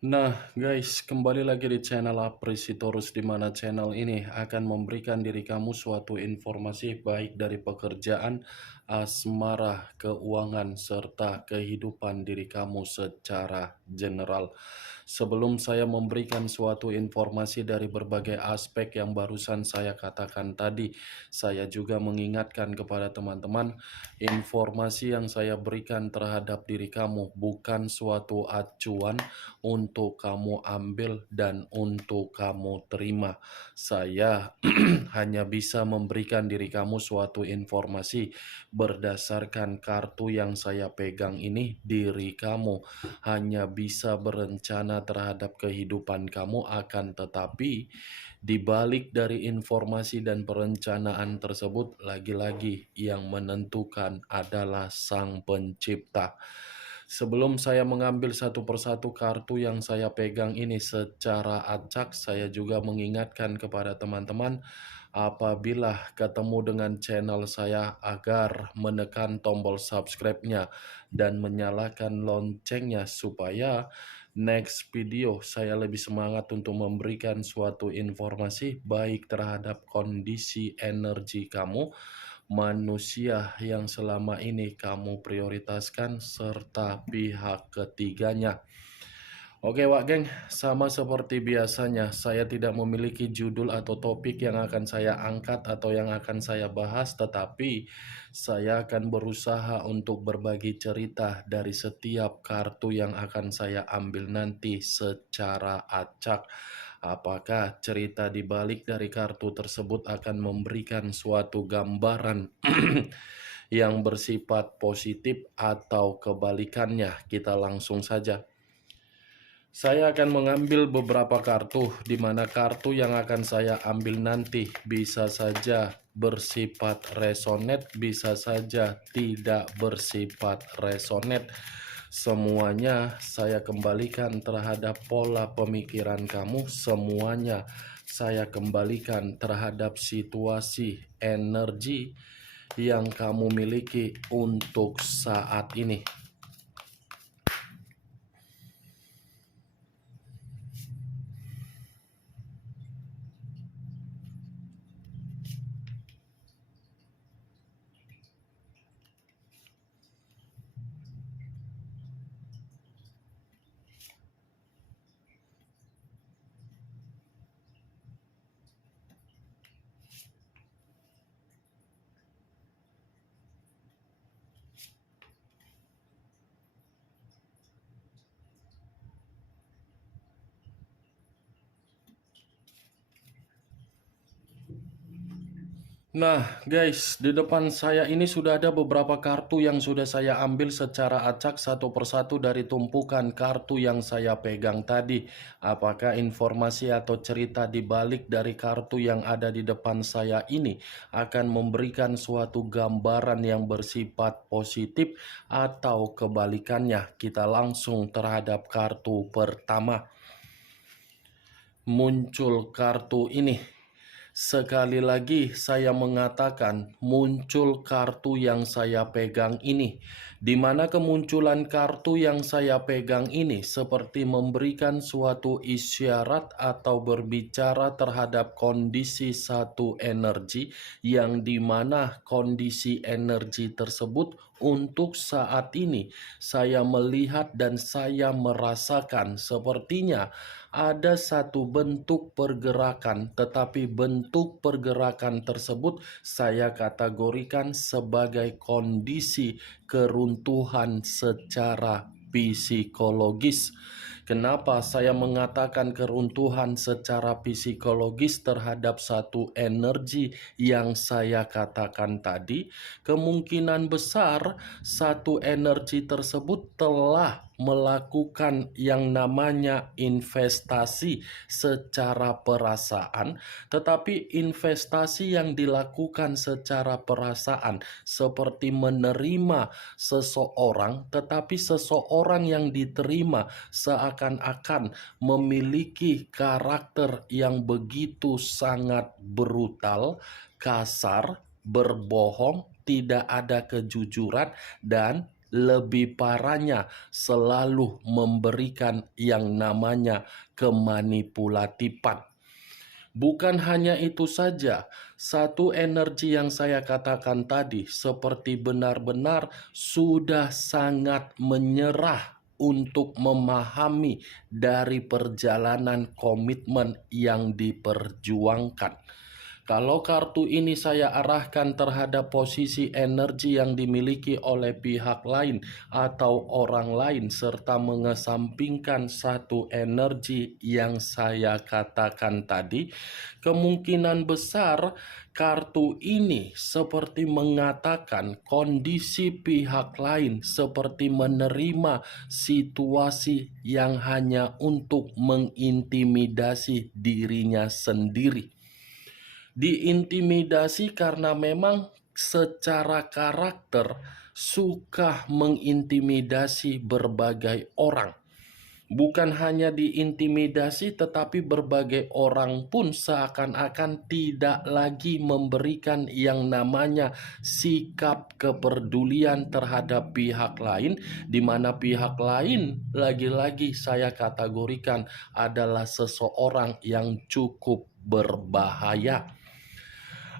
Nah, guys, kembali lagi di channel Apresitorus, di mana channel ini akan memberikan diri kamu suatu informasi baik dari pekerjaan, asmara, keuangan, serta kehidupan diri kamu secara general. Sebelum saya memberikan suatu informasi dari berbagai aspek yang barusan saya katakan tadi, saya juga mengingatkan kepada teman-teman, informasi yang saya berikan terhadap diri kamu bukan suatu acuan untuk kamu ambil dan untuk kamu terima. Saya hanya bisa memberikan diri kamu suatu informasi berdasarkan kartu yang saya pegang ini. Diri kamu hanya bisa berencana terhadap kehidupan kamu, akan tetapi di balik dari informasi dan perencanaan tersebut, lagi-lagi yang menentukan adalah Sang Pencipta. Sebelum saya mengambil satu persatu kartu yang saya pegang ini secara acak, saya juga mengingatkan kepada teman-teman, apabila ketemu dengan channel saya, agar menekan tombol subscribe-nya dan menyalakan loncengnya, supaya next video saya lebih semangat untuk memberikan suatu informasi baik terhadap kondisi energi kamu, manusia yang selama ini kamu prioritaskan, serta pihak ketiganya. Oke Wak Geng, sama seperti biasanya, saya tidak memiliki judul atau topik yang akan saya angkat atau yang akan saya bahas, tetapi saya akan berusaha untuk berbagi cerita dari setiap kartu yang akan saya ambil nanti secara acak. Apakah cerita di balik dari kartu tersebut akan memberikan suatu gambaran yang bersifat positif atau kebalikannya? Kita langsung saja. Saya akan mengambil beberapa kartu, di mana kartu yang akan saya ambil nanti bisa saja bersifat resonate, bisa saja tidak bersifat resonate. Semuanya saya kembalikan terhadap pola pemikiran kamu, semuanya saya kembalikan terhadap situasi energi yang kamu miliki untuk saat ini. Nah guys, di depan saya ini sudah ada beberapa kartu yang sudah saya ambil secara acak satu persatu dari tumpukan kartu yang saya pegang tadi. Apakah informasi atau cerita di balik dari kartu yang ada di depan saya ini akan memberikan suatu gambaran yang bersifat positif atau kebalikannya? Kita langsung terhadap kartu pertama. Muncul kartu ini. Sekali lagi saya mengatakan, muncul kartu yang saya pegang ini, di mana kemunculan kartu yang saya pegang ini seperti memberikan suatu isyarat atau berbicara terhadap kondisi satu energi, yang dimana kondisi energi tersebut untuk saat ini saya melihat dan saya merasakan sepertinya ada satu bentuk pergerakan, tetapi bentuk pergerakan tersebut saya kategorikan sebagai kondisi keruntuhan secara psikologis. Kenapa saya mengatakan keruntuhan secara psikologis terhadap satu energi yang saya katakan tadi? Kemungkinan besar satu energi tersebut telah melakukan yang namanya investasi secara perasaan, tetapi investasi yang dilakukan secara perasaan seperti menerima seseorang, tetapi seseorang yang diterima seakan-akan memiliki karakter yang begitu sangat brutal, kasar, berbohong, tidak ada kejujuran, dan lebih parahnya selalu memberikan yang namanya kemanipulatifan. Bukan hanya itu saja, satu energi yang saya katakan tadi seperti benar-benar sudah sangat menyerah untuk memahami dari perjalanan komitmen yang diperjuangkan. Kalau kartu ini saya arahkan terhadap posisi energi yang dimiliki oleh pihak lain atau orang lain serta mengesampingkan satu energi yang saya katakan tadi, kemungkinan besar kartu ini seperti mengatakan kondisi pihak lain seperti menerima situasi yang hanya untuk mengintimidasi dirinya sendiri. Diintimidasi karena memang secara karakter suka mengintimidasi berbagai orang. Bukan hanya diintimidasi, tetapi berbagai orang pun seakan-akan tidak lagi memberikan yang namanya sikap kepedulian terhadap pihak lain, di mana pihak lain lagi-lagi saya kategorikan adalah seseorang yang cukup berbahaya.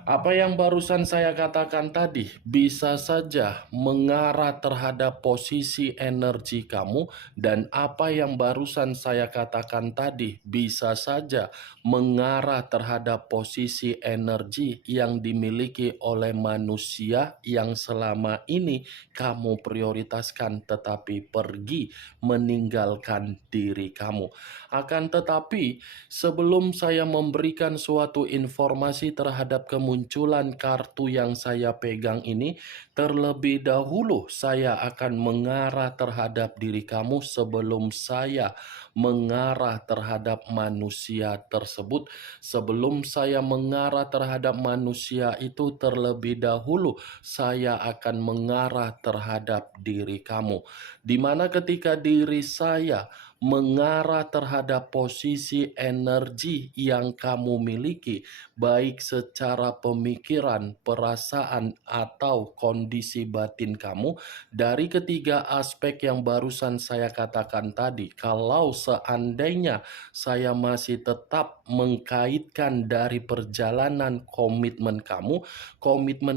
Apa yang barusan saya katakan tadi bisa saja mengarah terhadap posisi energi kamu, dan apa yang barusan saya katakan tadi bisa saja mengarah terhadap posisi energi yang dimiliki oleh manusia yang selama ini kamu prioritaskan tetapi pergi meninggalkan diri kamu. Akan tetapi, sebelum saya memberikan suatu informasi terhadap kemunculan kartu yang saya pegang ini, terlebih dahulu saya akan mengarah terhadap diri kamu sebelum saya mengarah terhadap manusia tersebut. Sebelum saya mengarah terhadap manusia itu, terlebih dahulu saya akan mengarah terhadap diri kamu. Di mana ketika diri saya mengarah terhadap posisi energi yang kamu miliki, baik secara pemikiran, perasaan, atau kondisi batin kamu, dari ketiga aspek yang barusan saya katakan tadi. Kalau seandainya saya masih tetap mengkaitkan dari perjalanan komitmen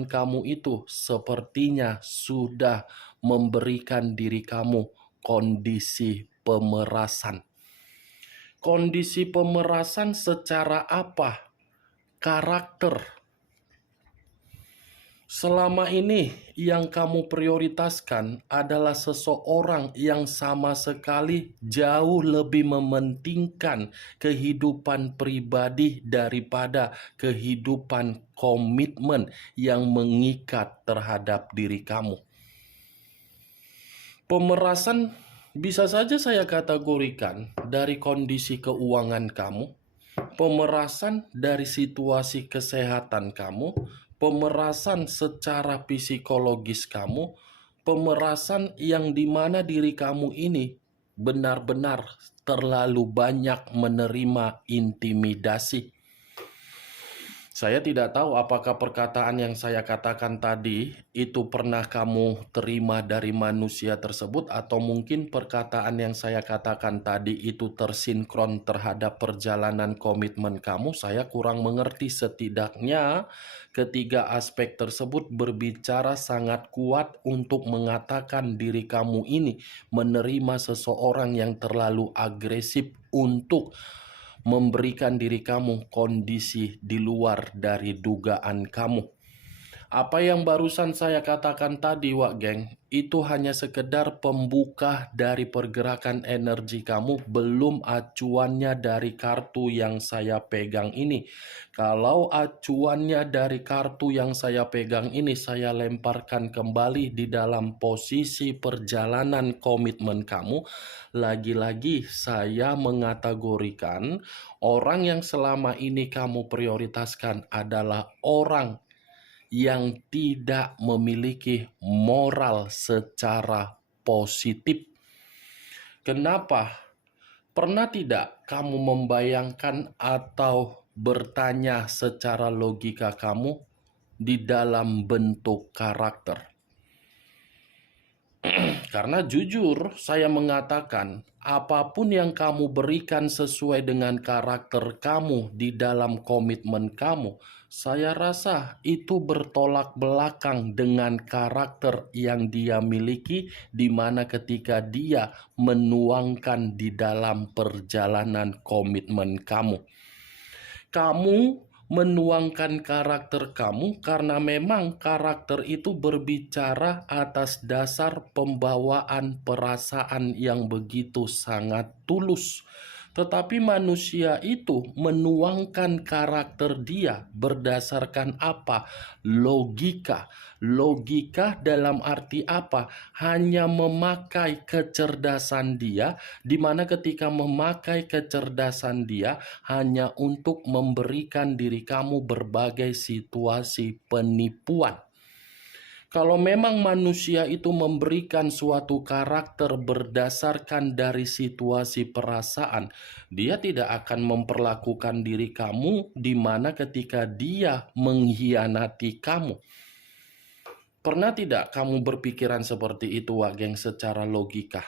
kamu itu sepertinya sudah memberikan diri kamu kondisi pemerasan. Kondisi pemerasan secara apa? Karakter. Selama ini yang kamu prioritaskan adalah seseorang yang sama sekali jauh lebih mementingkan kehidupan pribadi daripada kehidupan komitmen yang mengikat terhadap diri kamu. Pemerasan bisa saja saya kategorikan dari kondisi keuangan kamu, pemerasan dari situasi kesehatan kamu, pemerasan secara psikologis kamu, pemerasan yang dimana diri kamu ini benar-benar terlalu banyak menerima intimidasi. Saya tidak tahu apakah perkataan yang saya katakan tadi itu pernah kamu terima dari manusia tersebut, atau mungkin perkataan yang saya katakan tadi itu tersinkron terhadap perjalanan komitmen kamu. Saya kurang mengerti. Setidaknya ketiga aspek tersebut berbicara sangat kuat untuk mengatakan diri kamu ini menerima seseorang yang terlalu agresif untuk memberikan diri kamu kondisi di luar dari dugaan kamu. Apa yang barusan saya katakan tadi, Wak Geng, itu hanya sekedar pembuka dari pergerakan energi kamu, belum acuannya dari kartu yang saya pegang ini. Kalau acuannya dari kartu yang saya pegang ini, saya lemparkan kembali di dalam posisi perjalanan komitmen kamu. Lagi-lagi saya mengategorikan orang yang selama ini kamu prioritaskan adalah orang yang tidak memiliki moral secara positif. Kenapa? Pernah tidak kamu membayangkan atau bertanya secara logika kamu di dalam bentuk karakter? Karena jujur saya mengatakan, apapun yang kamu berikan sesuai dengan karakter kamu di dalam komitmen kamu, saya rasa itu bertolak belakang dengan karakter yang dia miliki, di mana ketika dia menuangkan di dalam perjalanan komitmen kamu. Kamu menuangkan karakter kamu karena memang karakter itu berbicara atas dasar pembawaan perasaan yang begitu sangat tulus. Tetapi manusia itu menuangkan karakter dia berdasarkan apa? Logika. Logika dalam arti apa? Hanya memakai kecerdasan dia, di mana ketika memakai kecerdasan dia hanya untuk memberikan diri kamu berbagai situasi penipuan. Kalau memang manusia itu memberikan suatu karakter berdasarkan dari situasi perasaan, dia tidak akan memperlakukan diri kamu di mana ketika dia mengkhianati kamu. Pernah tidak kamu berpikiran seperti itu, Wak Geng, secara logika?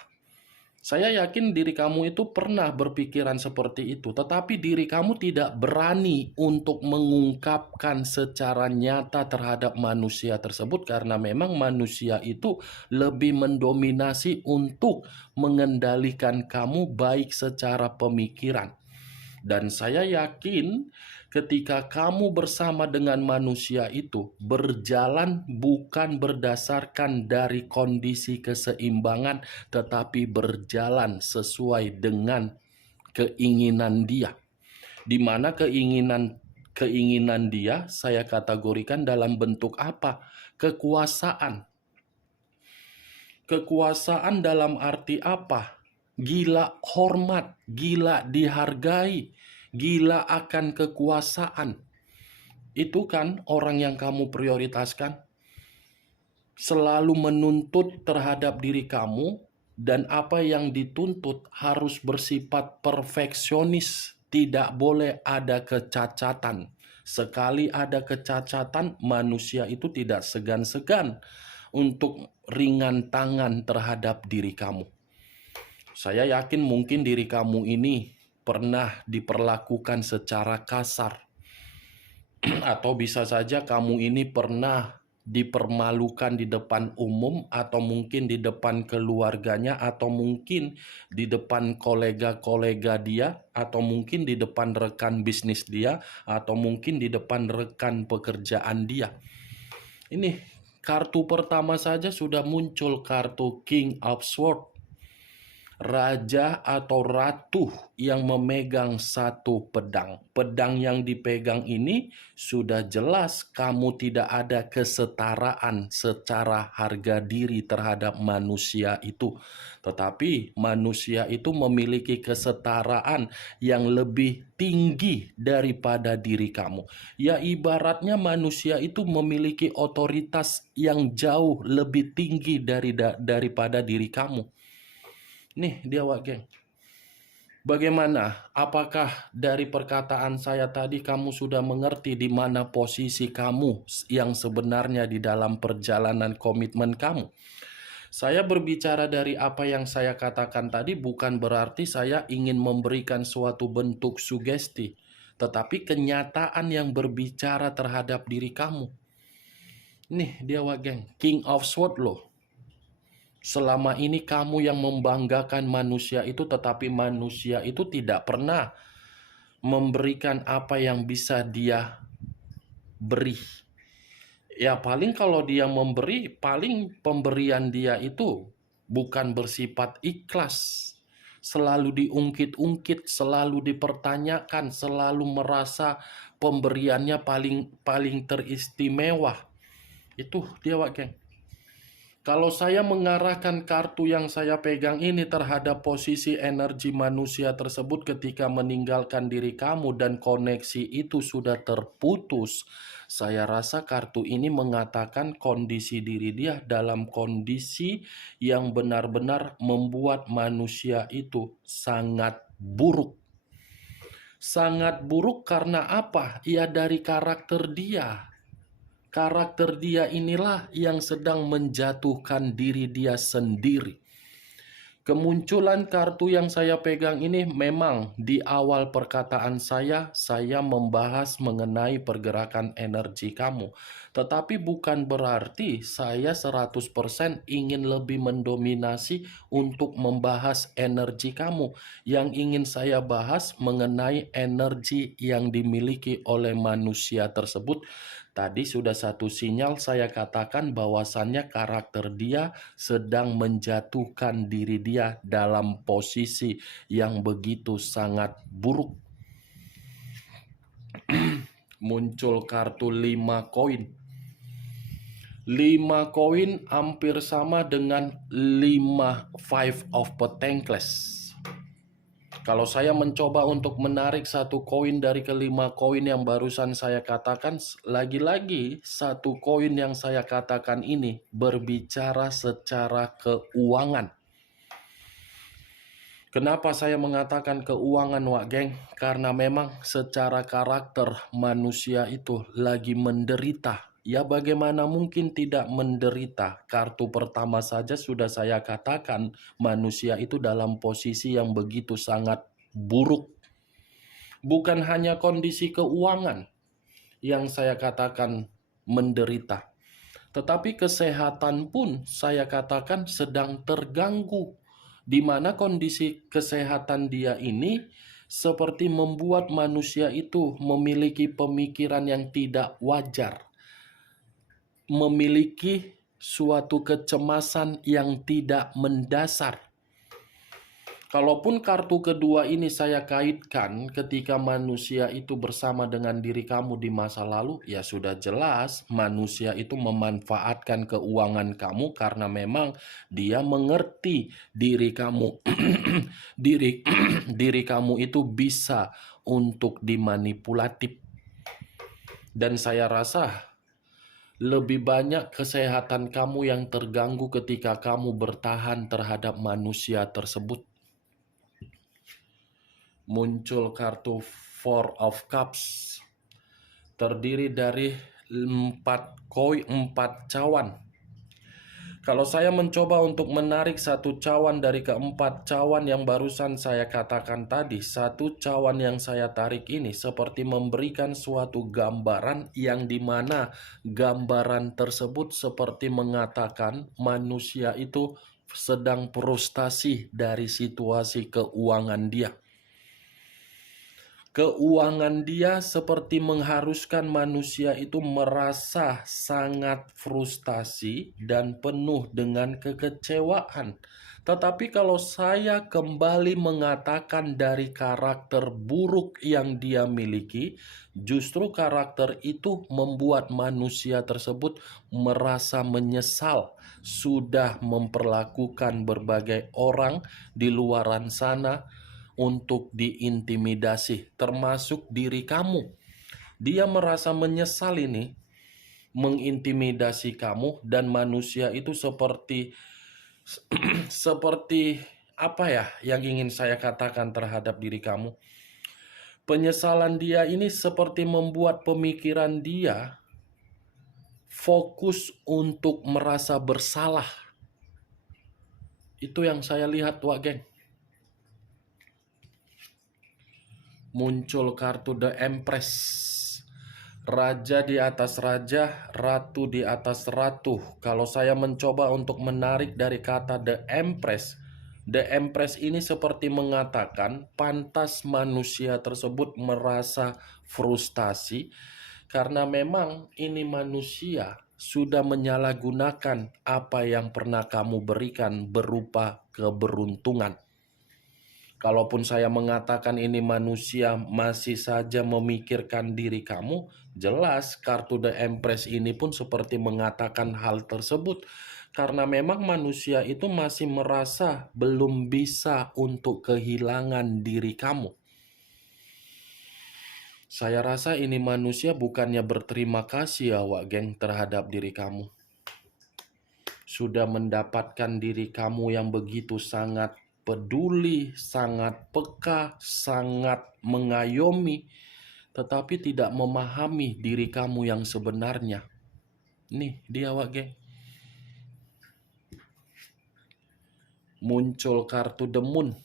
Saya yakin diri kamu itu pernah berpikiran seperti itu, tetapi diri kamu tidak berani untuk mengungkapkan secara nyata terhadap manusia tersebut karena memang manusia itu lebih mendominasi untuk mengendalikan kamu baik secara pemikiran. Dan saya yakin ketika kamu bersama dengan manusia itu berjalan bukan berdasarkan dari kondisi keseimbangan, tetapi berjalan sesuai dengan keinginan dia. Di mana keinginan dia saya kategorikan dalam bentuk apa? Kekuasaan. Kekuasaan dalam arti apa? Gila hormat, gila dihargai, gila akan kekuasaan. Itu kan orang yang kamu prioritaskan. Selalu menuntut terhadap diri kamu, dan apa yang dituntut harus bersifat perfeksionis. Tidak boleh ada kecacatan. Sekali ada kecacatan, manusia itu tidak segan-segan untuk ringan tangan terhadap diri kamu. Saya yakin mungkin diri kamu ini pernah diperlakukan secara kasar. Atau bisa saja kamu ini pernah dipermalukan di depan umum, atau mungkin di depan keluarganya, atau mungkin di depan kolega-kolega dia, atau mungkin di depan rekan bisnis dia, atau mungkin di depan rekan pekerjaan dia. Ini kartu pertama saja sudah muncul, kartu King of Swords. Raja atau ratu yang memegang satu pedang. Pedang yang dipegang ini sudah jelas kamu tidak ada kesetaraan secara harga diri terhadap manusia itu. Tetapi manusia itu memiliki kesetaraan yang lebih tinggi daripada diri kamu. Ya, ibaratnya manusia itu memiliki otoritas yang jauh lebih tinggi daripada diri kamu. Nih dia, Wak Geng. Bagaimana? Apakah dari perkataan saya tadi kamu sudah mengerti di mana posisi kamu yang sebenarnya di dalam perjalanan komitmen kamu? Saya berbicara dari apa yang saya katakan tadi bukan berarti saya ingin memberikan suatu bentuk sugesti, tetapi kenyataan yang berbicara terhadap diri kamu. Nih dia, Wak Geng, King of Swords loh. Selama ini kamu yang membanggakan manusia itu, tetapi manusia itu tidak pernah memberikan apa yang bisa dia beri. Ya paling kalau dia memberi, paling pemberian dia itu bukan bersifat ikhlas. Selalu diungkit-ungkit, selalu dipertanyakan, selalu merasa pemberiannya paling teristimewa. Itu dia, Wak Geng. Kalau saya mengarahkan kartu yang saya pegang ini terhadap posisi energi manusia tersebut ketika meninggalkan diri kamu dan koneksi itu sudah terputus, saya rasa kartu ini mengatakan kondisi diri dia dalam kondisi yang benar-benar membuat manusia itu sangat buruk. Sangat buruk karena apa? Ya dari karakter dia. Karakter dia inilah yang sedang menjatuhkan diri dia sendiri. Kemunculan kartu yang saya pegang ini memang di awal perkataan saya membahas mengenai pergerakan energi kamu. Tetapi bukan berarti saya 100% ingin lebih mendominasi untuk membahas energi kamu. Yang ingin saya bahas mengenai energi yang dimiliki oleh manusia tersebut. Tadi sudah satu sinyal saya katakan bahwasannya karakter dia sedang menjatuhkan diri dia dalam posisi yang begitu sangat buruk. Muncul kartu 5 koin. 5 koin hampir sama dengan 5 Five of Pentacles. Kalau saya mencoba untuk menarik satu koin dari kelima koin yang barusan saya katakan, lagi-lagi satu koin yang saya katakan ini berbicara secara keuangan. Kenapa saya mengatakan keuangan, Wak Geng? Karena memang secara karakter manusia itu lagi menderita. Ya bagaimana mungkin tidak menderita? Kartu pertama saja sudah saya katakan manusia itu dalam posisi yang begitu sangat buruk. Bukan hanya kondisi keuangan yang saya katakan menderita, tetapi kesehatan pun saya katakan sedang terganggu, di mana kondisi kesehatan dia ini seperti membuat manusia itu memiliki pemikiran yang tidak wajar, memiliki suatu kecemasan yang tidak mendasar. Kalaupun kartu kedua ini saya kaitkan ketika manusia itu bersama dengan diri kamu di masa lalu, ya sudah jelas manusia itu memanfaatkan keuangan kamu karena memang dia mengerti diri kamu diri kamu itu bisa untuk dimanipulatif. Dan saya rasa lebih banyak kesehatan kamu yang terganggu ketika kamu bertahan terhadap manusia tersebut. Muncul kartu Four of Cups, terdiri dari 4 cawan. Kalau saya mencoba untuk menarik satu cawan dari keempat cawan yang barusan saya katakan tadi, satu cawan yang saya tarik ini seperti memberikan suatu gambaran yang dimana gambaran tersebut seperti mengatakan manusia itu sedang frustasi dari situasi keuangan dia. Keuangan dia seperti mengharuskan manusia itu merasa sangat frustasi dan penuh dengan kekecewaan. Tetapi kalau saya kembali mengatakan dari karakter buruk yang dia miliki, justru karakter itu membuat manusia tersebut merasa menyesal sudah memperlakukan berbagai orang di luaran sana untuk diintimidasi, termasuk diri kamu. Dia merasa menyesal ini, mengintimidasi kamu, dan manusia itu seperti apa ya yang ingin saya katakan terhadap diri kamu? Penyesalan dia ini seperti membuat pemikiran dia fokus untuk merasa bersalah. Itu yang saya lihat, Wak Geng. Muncul kartu The Empress. Raja di atas raja, ratu di atas ratu. Kalau saya mencoba untuk menarik dari kata The Empress ini seperti mengatakan pantas manusia tersebut merasa frustasi karena memang ini manusia sudah menyalahgunakan apa yang pernah kamu berikan berupa keberuntungan. Kalaupun saya mengatakan ini manusia masih saja memikirkan diri kamu, jelas kartu The Empress ini pun seperti mengatakan hal tersebut. Karena memang manusia itu masih merasa belum bisa untuk kehilangan diri kamu. Saya rasa ini manusia bukannya berterima kasih ya Wak Geng terhadap diri kamu. Sudah mendapatkan diri kamu yang begitu sangat peduli, sangat peka, sangat mengayomi, tetapi tidak memahami diri kamu yang sebenarnya. Nih dia Wak geng. Muncul kartu The Moon.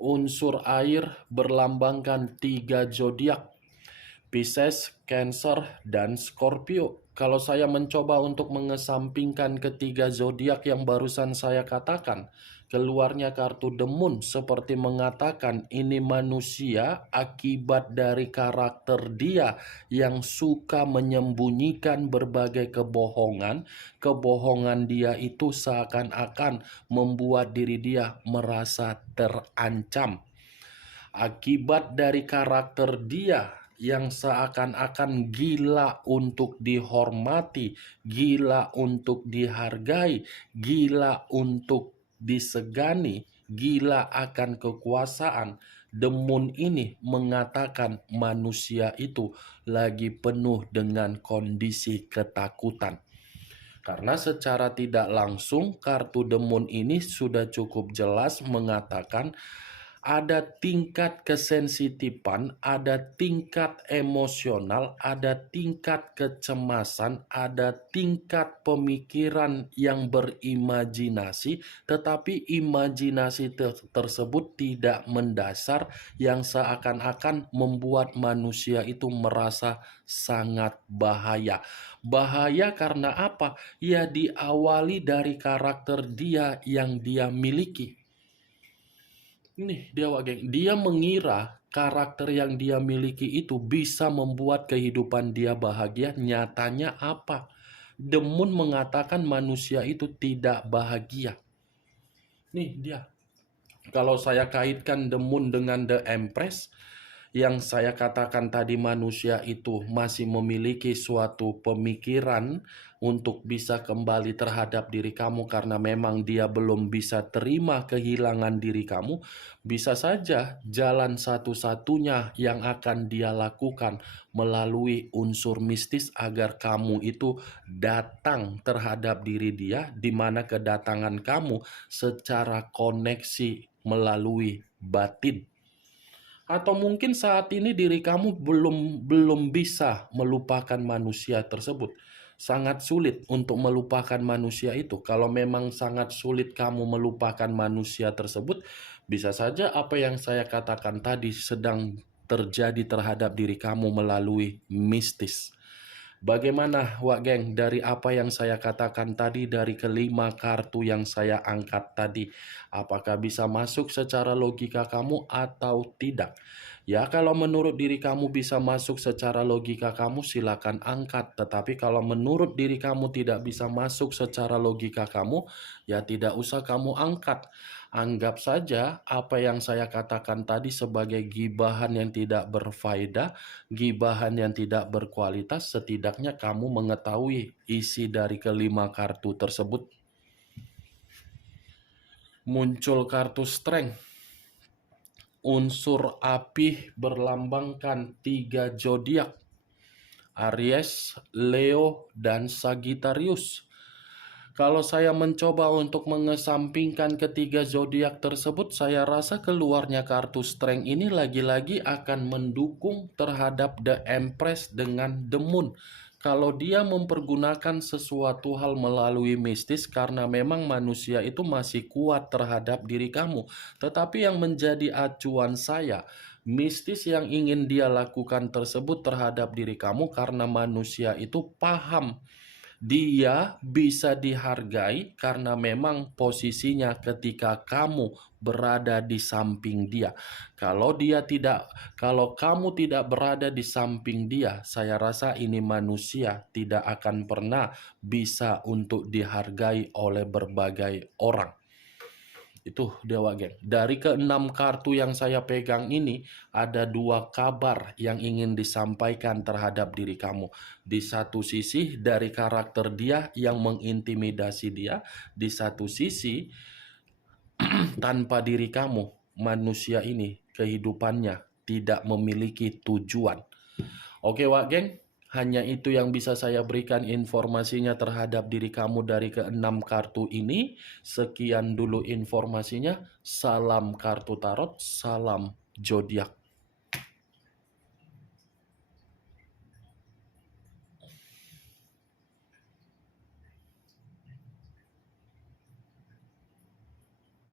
Unsur air berlambangkan 3 zodiak. Pisces, Cancer, dan Scorpio. Kalau saya mencoba untuk mengesampingkan ketiga zodiak yang barusan saya katakan, keluarnya kartu The Moon seperti mengatakan ini manusia akibat dari karakter dia yang suka menyembunyikan berbagai kebohongan. Kebohongan dia itu seakan-akan membuat diri dia merasa terancam. Akibat dari karakter dia yang seakan-akan gila untuk dihormati, gila untuk dihargai, gila untuk disegani, gila akan kekuasaan. The Moon ini mengatakan manusia itu lagi penuh dengan kondisi ketakutan. Karena secara tidak langsung kartu The Moon ini sudah cukup jelas mengatakan ada tingkat kesensitifan, ada tingkat emosional, ada tingkat kecemasan, ada tingkat pemikiran yang berimajinasi, tetapi imajinasi tersebut tidak mendasar yang seakan-akan membuat manusia itu merasa sangat bahaya. Bahaya karena apa? Ya diawali dari karakter dia yang dia miliki. Nih dia Wak geng, dia mengira karakter yang dia miliki itu bisa membuat kehidupan dia bahagia. Nyatanya apa? The Moon mengatakan manusia itu tidak bahagia. Nih dia. Kalau saya kaitkan The Moon dengan The Empress, yang saya katakan tadi manusia itu masih memiliki suatu pemikiran untuk bisa kembali terhadap diri kamu karena memang dia belum bisa terima kehilangan diri kamu. Bisa saja jalan satu-satunya yang akan dia lakukan melalui unsur mistis agar kamu itu datang terhadap diri dia, di mana kedatangan kamu secara koneksi melalui batin. Atau mungkin saat ini diri kamu belum bisa melupakan manusia tersebut. Sangat sulit untuk melupakan manusia itu. Kalau memang sangat sulit kamu melupakan manusia tersebut, bisa saja apa yang saya katakan tadi sedang terjadi terhadap diri kamu melalui mistis. Bagaimana Wak geng dari apa yang saya katakan tadi, dari kelima kartu yang saya angkat tadi? Apakah bisa masuk secara logika kamu atau tidak? Ya kalau menurut diri kamu bisa masuk secara logika kamu silakan angkat. Tetapi kalau menurut diri kamu tidak bisa masuk secara logika kamu, ya tidak usah kamu angkat. Anggap saja apa yang saya katakan tadi sebagai gibahan yang tidak berfaedah, gibahan yang tidak berkualitas. Setidaknya kamu mengetahui isi dari kelima kartu tersebut. Muncul kartu Strength. Unsur api berlambangkan 3 zodiak. Aries, Leo, dan Sagittarius. Kalau saya mencoba untuk mengesampingkan ketiga zodiak tersebut, saya rasa keluarnya kartu Strength ini lagi-lagi akan mendukung terhadap The Empress dengan The Moon. Kalau dia mempergunakan sesuatu hal melalui mistis karena memang manusia itu masih kuat terhadap diri kamu. Tetapi yang menjadi acuan saya, mistis yang ingin dia lakukan tersebut terhadap diri kamu karena manusia itu paham dia bisa dihargai karena memang posisinya ketika kamu berada di samping dia. Kalau kamu tidak berada di samping dia, saya rasa ini manusia tidak akan pernah bisa untuk dihargai oleh berbagai orang. Itu Dewa Geng. Dari keenam kartu yang saya pegang ini, ada 2 kabar yang ingin disampaikan terhadap diri kamu. Di satu sisi dari karakter dia yang mengintimidasi dia, di satu sisi tanpa diri kamu, manusia ini kehidupannya tidak memiliki tujuan. Oke Wak Geng, hanya itu yang bisa saya berikan informasinya terhadap diri kamu dari keenam kartu ini. Sekian dulu informasinya. Salam kartu tarot, salam zodiak.